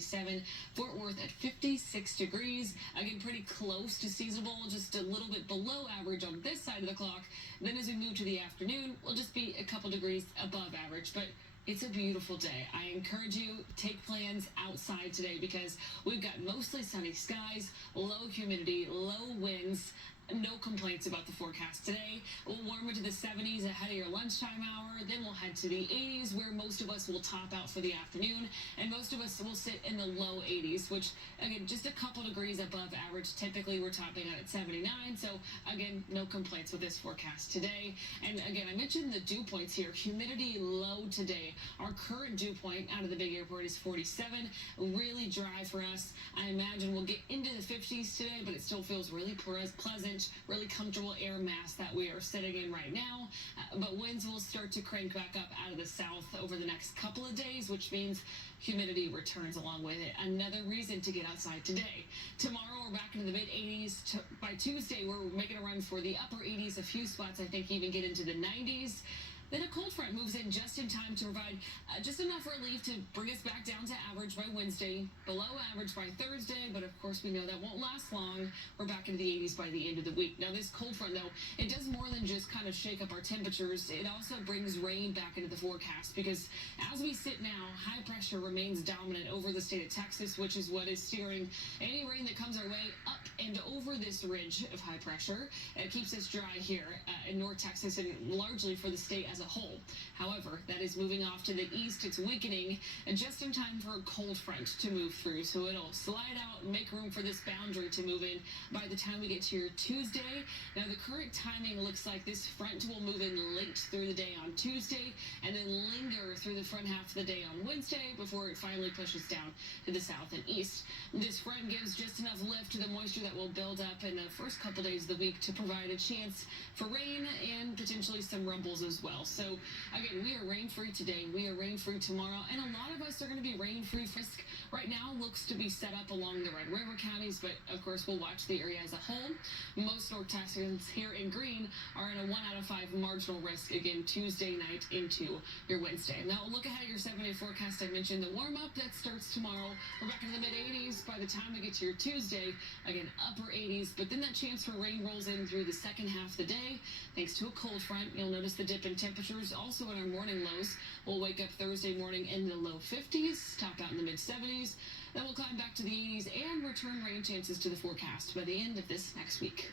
57. Fort Worth at 56 degrees. Again, pretty close to seasonable, just a little bit below average on this side of the clock. Then as we move to the afternoon, we'll just be a couple degrees above average. But it's a beautiful day. I encourage you, take plans outside today because we've got mostly sunny skies, low humidity, low winds. No complaints about the forecast today. We'll warm into the 70s ahead of your lunchtime hour. Then we'll head to the 80s where most of us will top out for the afternoon. And most of us will sit in the low 80s, which, again, just a couple degrees above average. Typically, we're topping out at 79. So, again, no complaints with this forecast today. And, again, I mentioned the dew points here. Humidity low today. Our current dew point out of the big airport is 47. Really dry for us. I imagine we'll get into the 50s today, but it still feels really pleasant. Really comfortable air mass that we are sitting in right now. But winds will start to crank back up out of the south over the next couple of days, which means humidity returns along with it. Another reason to get outside today. Tomorrow we're back into the mid 80s. By Tuesday we're making a run for the upper 80s. A few spots I think even get into the 90s. Then a cold front moves in just in time to provide just enough relief to bring us back down to average by Wednesday, below average by Thursday, but of course we know that won't last long. We're back into the 80s by the end of the week. Now this cold front, though, it does more than just kind of shake up our temperatures. It also brings rain back into the forecast because as we sit now, high pressure remains dominant over the state of Texas, which is what is steering any rain that comes our way up and over this ridge of high pressure. It keeps us dry here in North Texas and largely for the state as a whole. However, that is moving off to the east. It's weakening and just in time for a cold front to move through. So it'll slide out and make room for this boundary to move in by the time we get to your Tuesday. Now the current timing looks like this front will move in late through the day on Tuesday and then linger through the front half of the day on Wednesday before it finally pushes down to the south and east. This front gives just enough lift to the moisture that will build up in the first couple days of the week to provide a chance for rain and potentially some rumbles as well. So again, we are rain-free today. We are rain-free tomorrow. And a lot of us are going to be rain-free. Frisk right now looks to be set up along the Red River counties, but of course we'll watch the area as a whole. Most North Texans here in green are in a 1 out of 5 marginal risk again Tuesday night into your Wednesday. Now look ahead at your 7-day forecast. I mentioned the warm-up that starts tomorrow. We're back in the mid-80s by the time we get to your Tuesday. Again, upper 80s, but then that chance for rain rolls in through the second half of the day. Thanks to a cold front, you'll notice the dip in temperatures also in our morning lows. We'll wake up Thursday morning in the low 50s, top out in the mid 70s. Then we'll climb back to the 80s and return rain chances to the forecast by the end of this next week.